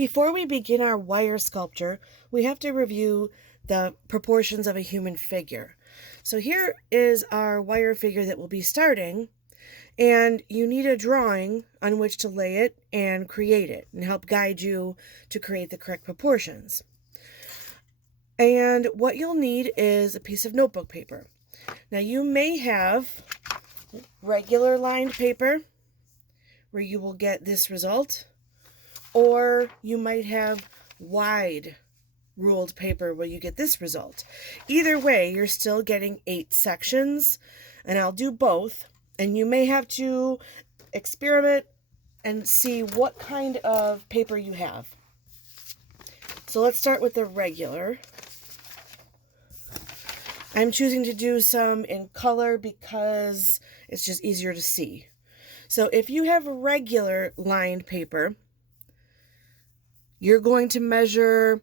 Before we begin our wire sculpture, we have to review the proportions of a human figure. So here is our wire figure that we'll be starting, and you need a drawing on which to lay it and create it and help guide you to create the correct proportions. And what you'll need is a piece of notebook paper. Now you may have regular lined paper where you will get this result, or you might have wide ruled paper where you get this result. Either way, you're still getting 8 sections, and I'll do both, and you may have to experiment and see what kind of paper you have. So let's start with the regular. I'm choosing to do some in color because it's just easier to see. So if you have regular lined paper, you're going to measure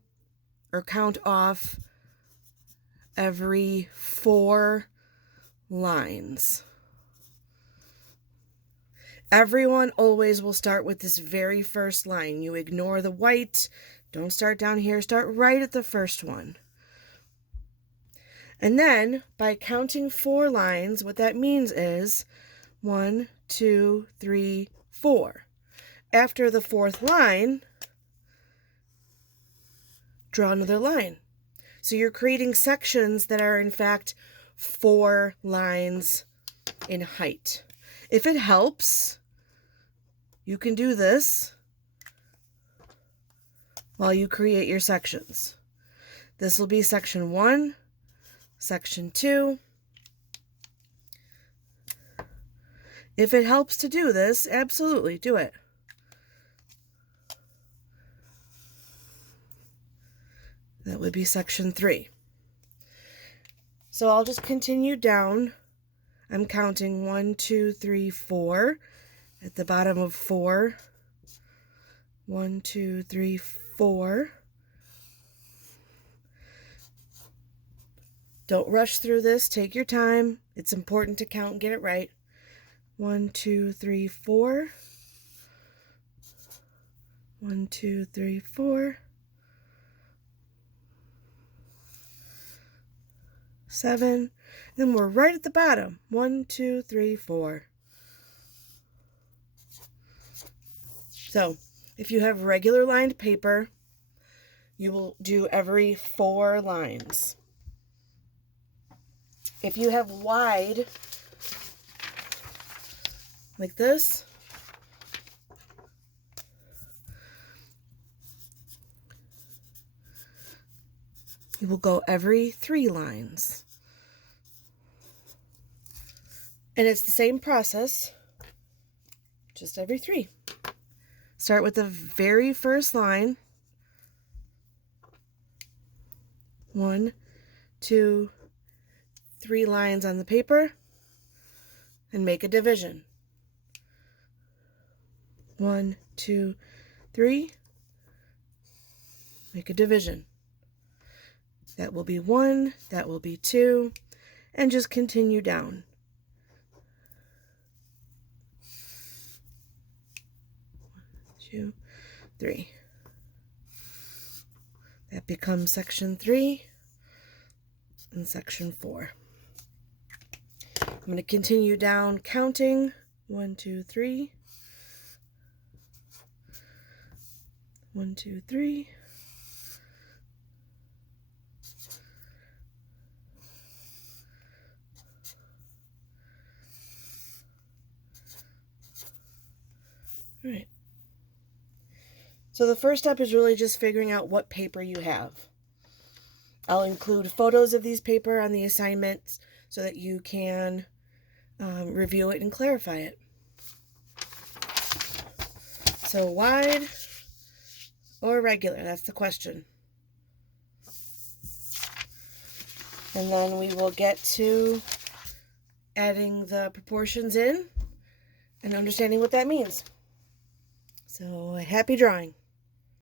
or count off every 4 lines. Everyone always will start with this very first line. You ignore the white. Don't start down here. Start right at the first one. And then, by counting 4 lines, what that means is 1, 2, 3, 4. After the 4th line, draw another line. So you're creating sections that are in fact 4 lines in height. If it helps, you can do this while you create your sections. This will be section 1, section 2. If it helps to do this, absolutely do it. That would be section 3. So I'll just continue down. I'm counting 1, 2, 3, 4. At the bottom of 4. 1, 2, 3, 4. Don't rush through this. Take your time. It's important to count and get it right. 1, 2, 3, 4. 1, 2, 3, 4. 7. Then we're right at the bottom. 1, 2, 3, 4. So, if you have regular lined paper, you will do every 4 lines. If you have wide, like this, you will go every 3 lines. And it's the same process, just every 3. Start with the very first line. 1, 2, 3 lines on the paper, and make a division. 1, 2, 3. Make a division. That will be 1, that will be 2, and just continue down. 1, 2, 3. That becomes section 3 and section 4. I'm going to continue down counting. 1, 2, 3. 1, 2, 3. All right. So the first step is really just figuring out what paper you have. I'll include photos of these paper on the assignments so that you can review it and clarify it. So wide or regular, that's the question. And then we will get to adding the proportions in and understanding what that means. So happy drawing.